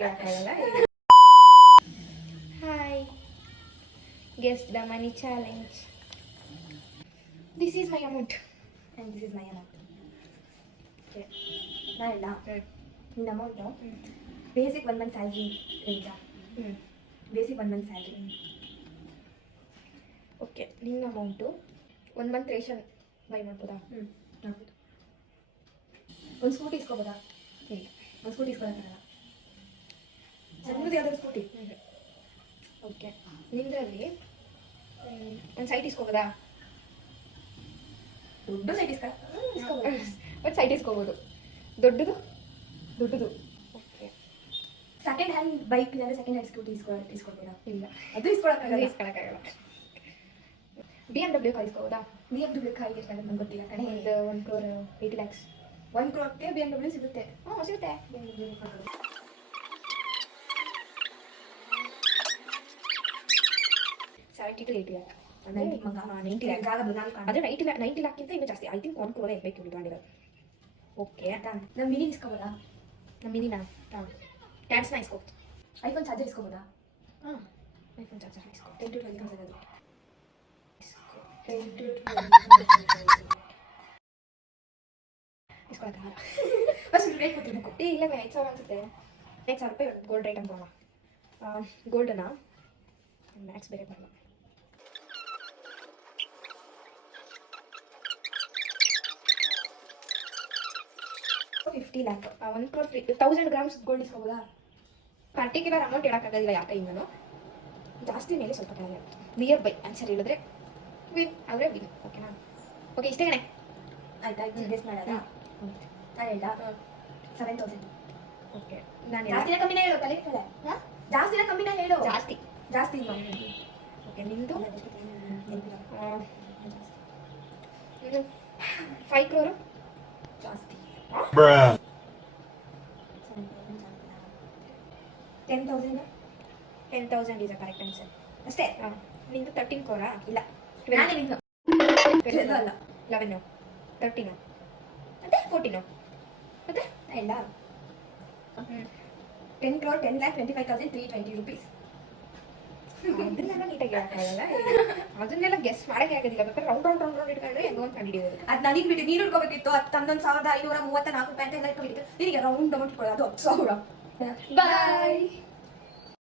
ತೆಗಿಯೋಕ್ಕಾಗಲ್ಲ. Hi, guess the money challenge. This is my amount and this is my amount. Okay, ನಾ ಇಲ್ಲ. ನಿನ್ನ amount basic 1 month salary ರೇಂಜಾ? Basic 1 month salary. Okay, ನಿನ್ನ amount 1 month ration buy ಮಾಡ್ಬೋದಾ? ಮಾಡ್ಬೋದು. ಒಂದು scooty ಇಸ್ಕೋಬೋದಾ? ಇಲ್ಲ. ಒಂದು ಸ್ಕೂಟಿ ಇಸ್ಕೊಳಕ್ಕಾಗಲ್ಲ. ಸಣ್ಣದು ಯಾವ್ದಾದ್ರು ಸ್ಕೂಟಿ. ಓಕೆ, ನಿಂದರಲ್ಲಿ ಒಂದು ಸೈಟ್ ಇಸ್ಕೋಬೋದಾ? ದೊಡ್ಡ ಸೈಟ್ ಇಸ್ಕೋಬೋದು. ಒಂದು ಸೈಟ್ ಇಸ್ಕೋಬೋದು. ದೊಡ್ಡದು ದೊಡ್ಡದು. ಓಕೆ, ಸೆಕೆಂಡ್ ಹ್ಯಾಂಡ್ ಬೈಕ್ ಇಲ್ಲಾಂದ್ರೆ ಸೆಕೆಂಡ್ ಹ್ಯಾಂಡ್ ಸ್ಕೂಟಿ ಇಸ್ಕೊಳ್ಬೋದಾ? ಇಲ್ಲ, ಅದು ಇಸ್ಕೊಳಕ್ಕಾಗಲ್ಲ. ಇಸ್ಕೊಳಕ್ಕಾಗಲ್ಲ. BMW ಕಾರ್ ಇಸ್ಕೋಬೋದಾ? BMW ಕಾರ್ ಎಷ್ಟಾಗುತ್ತೆ ನಂಗೆ ಗೊತ್ತಿಲ್ಲ ಕಣೆ. ಒಂದು 1 crore 80 lakhs. 1 crore BMW ಸಿಗುತ್ತೆ. ಸಿಗುತ್ತೆ. BMW car 70 to 80 lakh. 90 ಮಗ. 90 lakh. ಆಗಲ್ಲ ನಾನು ಕಾಣ. ಅದೇ 90 lakh ಇನ್ನೂ ಜಾಸ್ತಿ. ಐ ಥಿಂಕ್ 1 crore ಇರಬೇಕು ಇವ್ರು ಮಾಡಿರೋದು. ಓಕೆ, ನಮ್ಮ ಮಿನಿ ಇಸ್ಕೋಬೋದಾ? ನಮ್ಮ ಮಿನಿನ ಟ್ಯಾಬ್ಸ್ನ ಇಸ್ಕೋ. IPhone charger ಇಸ್ಕೋಬೋದಾ? ಹಾಂ, ಐಫೋನ್ ಚಾರ್ಜರ್ ಇಸ್ಕೋ. 10 to 12,000 ಅದು. ಇಸ್ಕೊಳಕ್ಕಾಗಲ್ಲ. ಫಸ್ಟ್ ರೇಟ್ ಗೊತ್ತಿರಬೇಕು. ಇಲ್ಲ 5,000 ಅನ್ಸುತ್ತೆ. 5,000 ರೂಪಾಯಿ ಗೋಲ್ಡ್ ರೇಟ್ ಅನ್ಕೋಣ. ಗೋಲ್ಡನ್ನ ಮ್ಯಾಕ್ಸ್ ಬೇರೆ ಬರಲ್ಲ. $50 lakh. 1 crore 1000 grams ಗೋಲ್ಡ್ ಇಸ್ಕೋಬೋದಾ? ಪರ್ಟಿಕ್ಯುಲರ್ ಅಮೌಂಟ್ ಹೇಳೋಕ್ಕಾಗೋದಿಲ್ಲ ಯಾಕೆ ಇನ್ನೂ. ಜಾಸ್ತಿ ಮೇಲೆ ಸ್ವಲ್ಪ ಕಡಿಮೆ. ನಿಯರ್ ಬೈ ಆನ್ಸರ್ ಹೇಳಿದ್ರೆ ವಿನ್ ಆದರೆ ವಿನ್. ಓಕೆನಾ? ಓಕೆ, ಇಷ್ಟೇ ಕಣೆ. ಆಯ್ತಾ, ಗೆಸ್ ಮಾಡೋದಾ? ನಾನು ಹೇಳ್ದ 7,000. ಓಕೆ, ನಾನು ಜಾಸ್ತಿನ ಕಮ್ಮಿನ ಹೇಳು. ತಲೆ ಕಲೆ ಜಾಸ್ತಿನ ಕಮ್ಮಿನ ಹೇಳು. ಜಾಸ್ತಿ. ಜಾಸ್ತಿ ಇಲ್ಲ. ಓಕೆ, ನಿಂದು 5 crore ಜಾಸ್ತಿ. 10,000 is a correct answer. ಅಷ್ಟೇ. ನಿಂದು 13 crore ಇಲ್ಲ. ನಾನೇ ವಿನ್ನು. 12 ಅಲ್ಲ. 11 13 ಮತ್ತೆ 14 ಮತ್ತೆ ಇಲ್ಲ. 10 crore 10,25,320 rupees. ಅದನ್ನೆಲ್ಲ ನೀಟಾಗಿ ಹೇಳೋಕ್ಕಾಗಲ್ಲ. ಅದನ್ನೆಲ್ಲ ಗೆಸ್ ಮಾಡೋಕ್ಕೆ ಆಗೋದಿಲ್ಲ. ಬೇಕಾದ್ರೆ ರೌಂಡ್ ಇಟ್ಕೊಂಡ್ರೆ ಹೆಂಗೋ ಅಂತ ಕಂಡಿಡಿಯೋದು. ಅದು ನನಗೆ ಬಿಟ್ಟು ನೀನು ಇಟ್ಕೋಬೇಕಿತ್ತು. 11,534 ರೂಪಾಯಿ ಅಂತ ಎಲ್ಲ ಇಟ್ಕೋಬೇಕಿತ್ತು. ನಿನಗೆ ರೌಂಡ್ ಅಮೌಂಟ್ ಕೊಡೋದು 10,000. ಬಾಯ್.